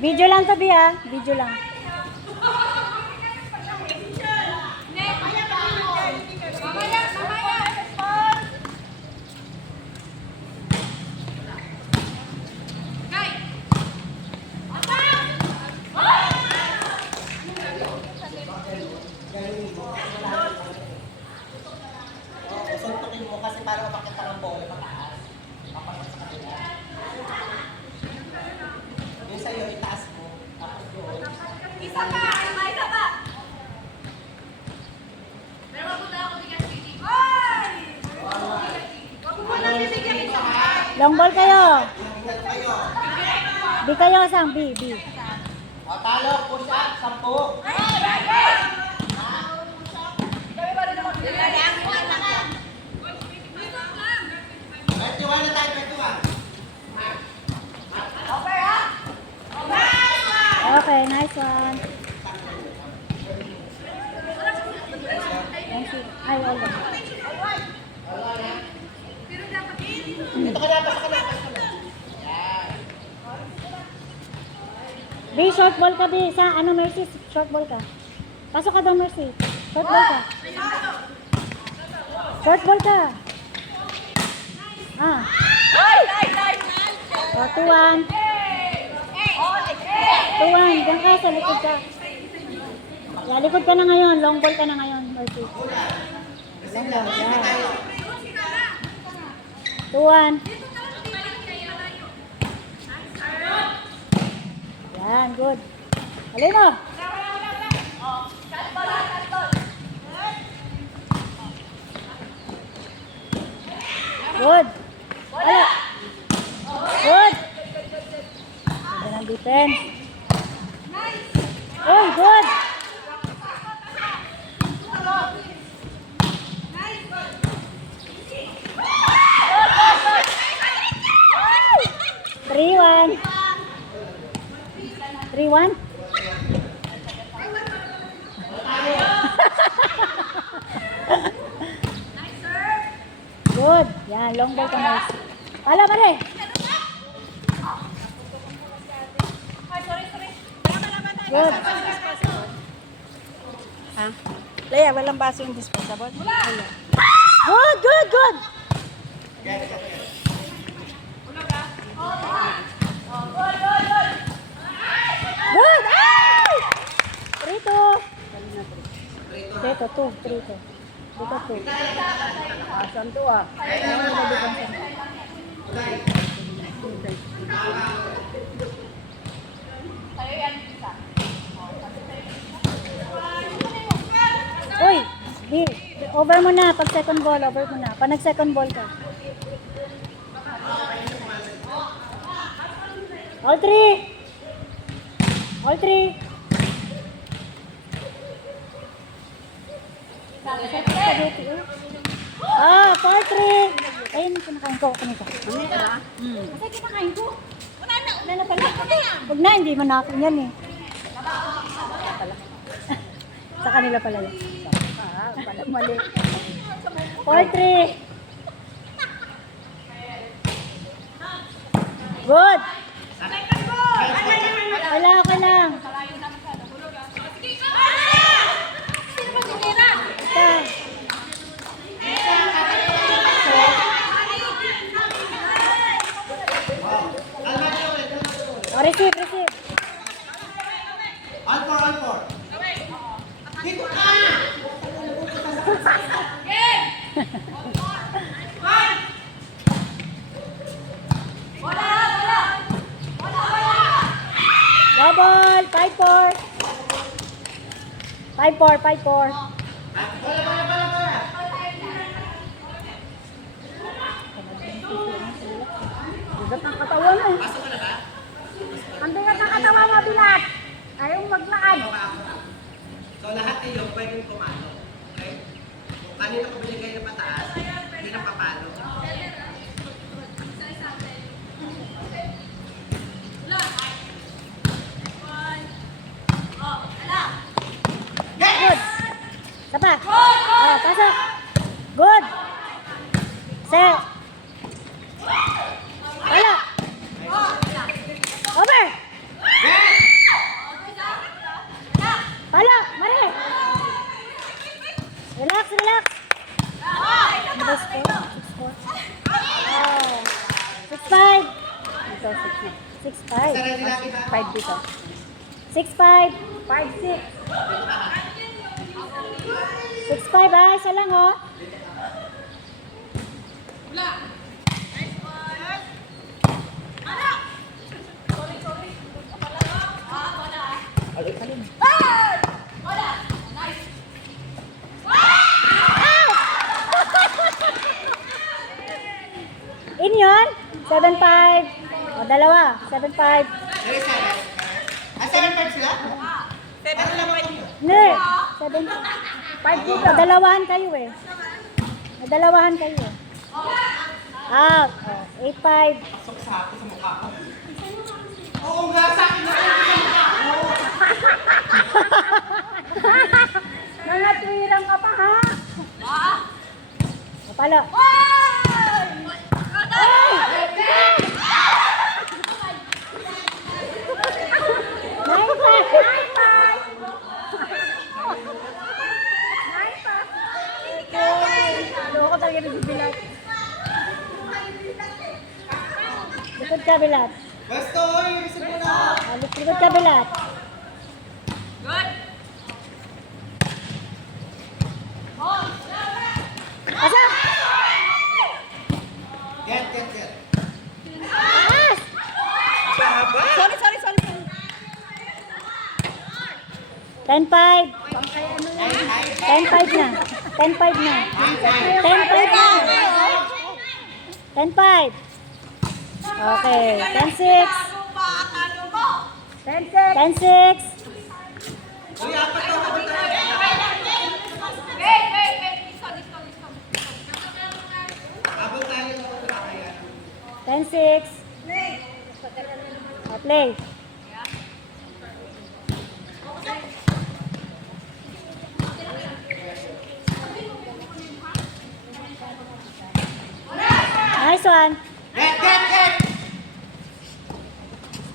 Video lang to, Bi, ha? Video lang. Suntukin mo kasi para makita ng bola mataas. Papasok sa kanila. Yung sa'yo, itaas mo. Tapos doon. Isa pa! Isa pa! Pero wag mo na ako bigyan sige. Ay! Wag mo na bibigyan isa pa! Long ball kayo. Tingnan kayo. Bi kayo isang, Bi. O, talo, push up, 10. Ay! Ay! Kami ba rin ako? 21 na tayo, 21. Okay, ha? Okay, nice one. Thank you. Ay, all done. Ito ka na, pasok ka na, pasok ka na. Bi, short ball ka, Bi. Sa, ano, Mercy? Short ball ka. Pasok ka daw, Mercy. Short ball ka. Short ball ka. Ah. O, 2-1. 2-1. Diyan ka, sa likod ka. Yeah, likod ka na ngayon. Long ball ka na ngayon, Mercy. Long ball, yeah. 2-1. Yan, good. Alin mo. Good. Wala. Good. Ganda ng defense. Oh, good. Three, 1. 3-1. Good. Yan, long ball ka guys. Pala, pare. Good. Ha? Leia, walang baso yung disposable? Wala. Good, good, good. Good. Ay! 3-2. 3-2. 3-2. 3-2. Asan to ah? Uy, di, over mo na. Pag second ball, over mo na. Pag nag-second ball ka. All three. All three. Ah, 4-3. Ayun, kinakain ko. Kanito. Kasi kinakain ko. Wala na pala. Huwag na, hindi mo na ako yan eh. Sa kanila pala yun. Pala mali. 4-3. Good. Wala, okay lang. Basta. Oh, receive, receive. All four. Dito ka! Double, 5-4. 5-4, 5-4. Bigat ang katawan eh. Pasok ka na ba? Ang bigat ng katawan mo, Bilat. Ayaw maglakad. So lahat kayo pwedeng pumalo. Okay? Kung kanina ko binigay na pataas, hindi na papalo. Good. Sapa. Oh, pasok. Good. Set. Wala. Over. 6'5". Isa ready lang kita. 5 dito. 6'5". 5'6". 6'5" ah, isa lang oh. In yun? 7'5". O, dalawa. 7'5". Ready, 7. Ah, 7-5 sila? Ano lang kayo? Hindi. 7'5 dito. Dalawahan kayo eh. Dalawahan kayo eh. Out. O, 8'5". Pasok sa ako sa mukha ko. Oo nga, sa akin na sa mukha ko. Nangatwirang ka pa ha? O, palo. Loko talaga nagbibilat. Likod ka, bilat. Basto, ibig mo na. Likod ka, bilat. Asa? Get. As! Sorry. 10'5". 10'5 na. 10'5 na. 10'5 na. 10'5. Okay. 10'6". 10'6". Uy, apat to, apat to. Abot tayo ng kaya. 10'6". Play. Nice one. Get.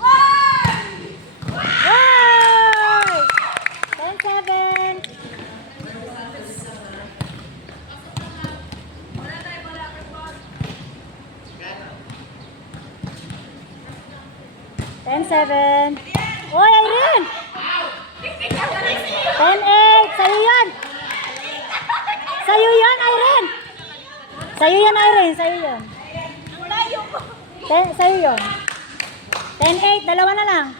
Wow! 10'7". Ten 7. Oy, Irene! 10-8. Sa'yo yan! Sa'yo yan, Irene! Sa'yo yan, Irene. Sa'yo yan. Sa'yo yan. 10-8. Dalawa na lang.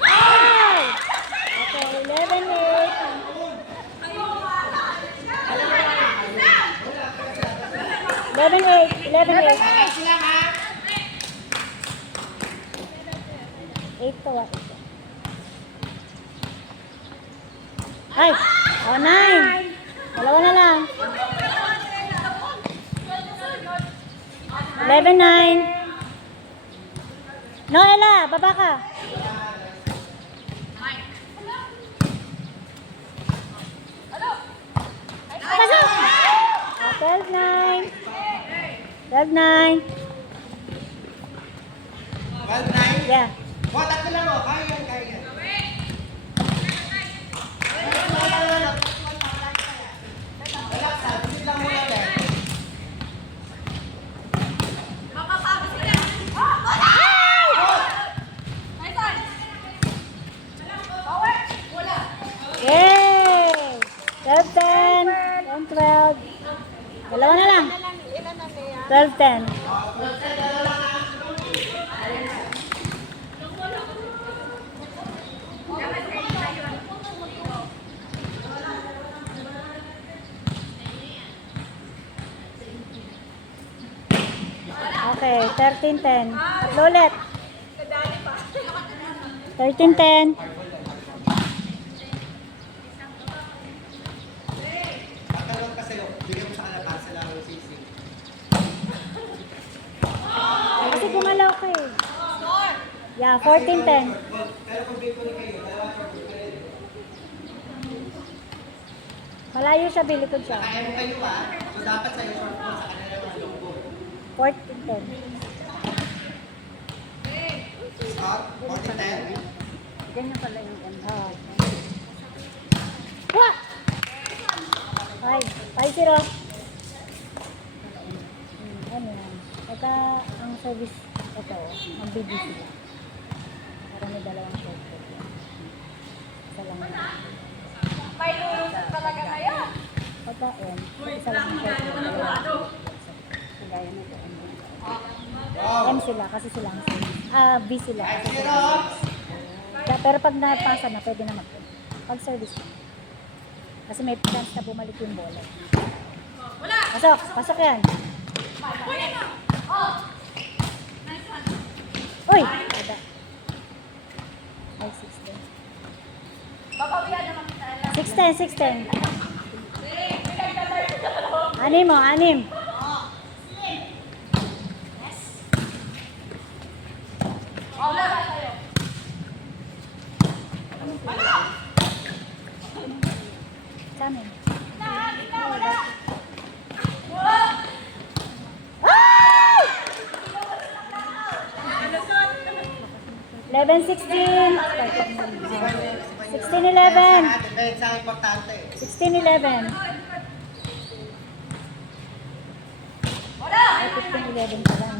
Ay! Okay, 11-8. 11-8. 11-8. 8 to 1. Ay! Oh, 9. Dalawa na lang. 11-9. Noela, baba ka. Pasok! 12-9. 12-9. 12-9. Yeah. Tatlo lang oh. Kaya. Relax, bisit lang muna din. Yay! 12-10. 10-12. Dalawa na lang. 12-10. Okay, 13-10. Tatlo ulit. 13-10. Tatalong kasi oh. Bigyan mo sa kanila para sa laro sisi. Kasi gumalaw ka eh. Yeah, 14-10. Pero kung big ko rin kayo, dalawa Malayo siya, bilikod siya. kaya mo kayo ah. So dapat sa'yo short ball sa kanila mga long ball. 14-10. Scott, 40-10. Ganyan pala yung M. Oh. 5-0. Ano yan? Pagka ang service, ito, ang BB sila. Para may dalawang short coat yan. Isa lang yan. May lulusot talaga kayo. Pagka yan, isa lang yung short coat. Kagaya nito. M sila, kasi sila ang service. B sila. Kasi sila ang service. Pero pag napasa na, pwede na pag service na. Kasi may chance na bumalik yung bola. Pasok! Pasok yan! Uy! Ada. Ay, 16. Babawihan naman kita. 16, 16. Anim mo, anim. Wala ba tayo? Sa amin. Eleven, 16. 16, 11. Defense ang importante. 16, 11. Ay, 15, 11 pala.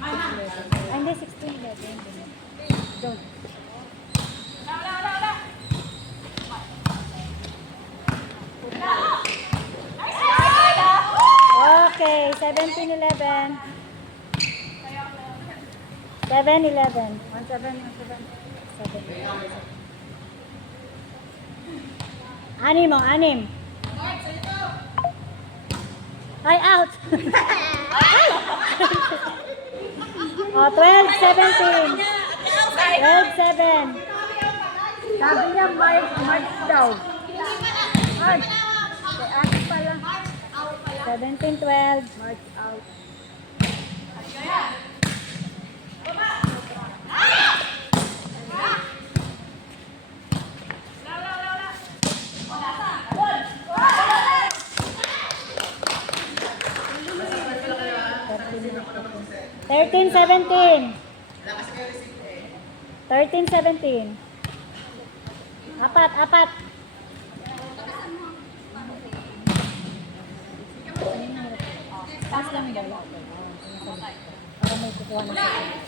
15, 11. Ay, hindi, 16, 11. Don't. Okay, 17, 11. 7, 11. 1, 7, 7. Anim mo, anim. Ay, out. Oh, 12, 17. 12, 7. Sabi niya, March daw. March. Kaya ako pala. 17, 12. March out. Thirteen, 17. 13, 17. Apat, apat. Taas lang yung bola. Para may kukuha na siya.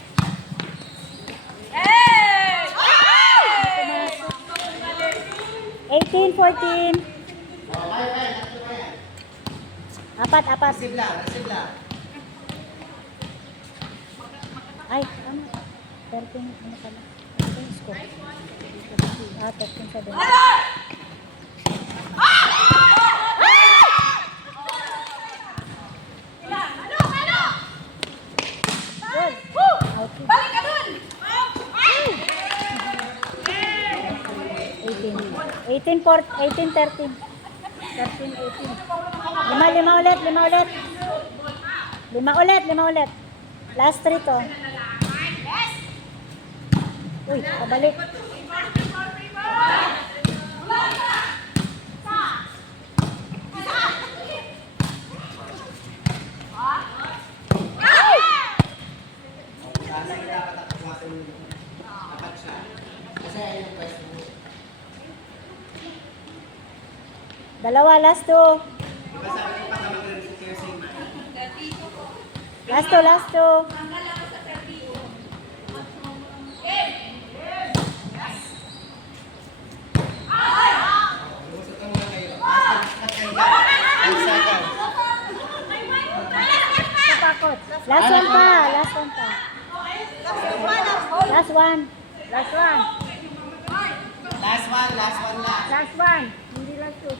18, 14. Apat, apat. Receive lang, receive lang. Ay, ano? 13, ano pala? 13 score. 13, 7. Good. Out. Balik ka dun! 18, 13. 13, 18. Lima ulit. Lima ulit. Last 3 to. Uy, pabalik. Kasi dapat ataklasin dapat siya. Kasi ayun yung pwesto mo. Dalawa, last 2. Diba sabi ko pa ka mag-receive kayo sa ima? Last 2. Lumusot ka muna kayo. At kayo dyan. 5 seconds. Takot. Last one pa. Last one. Last one lang. Last one. Hindi last two.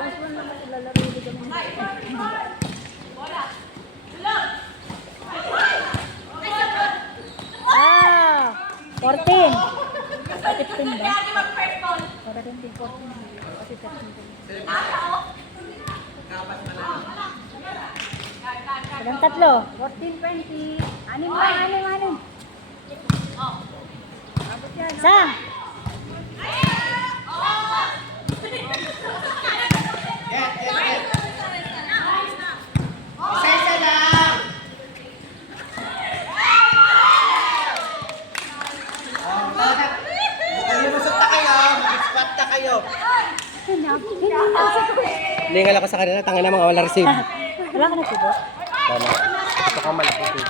Last one naman ilalaro ulit kami. Ah, 14. 15 ba? Para 15, 14. Kasi 13. Ilang tatlo? 14, 20. Anim lang. Isa. Get. Isa lang. Lumusot na kayo. Mag-squat na kayo. ha? Hindi na. Lingal ako sa kanila, tanga na mga wala receive. Wala ka na tubo. Tama. Ito ka malaki.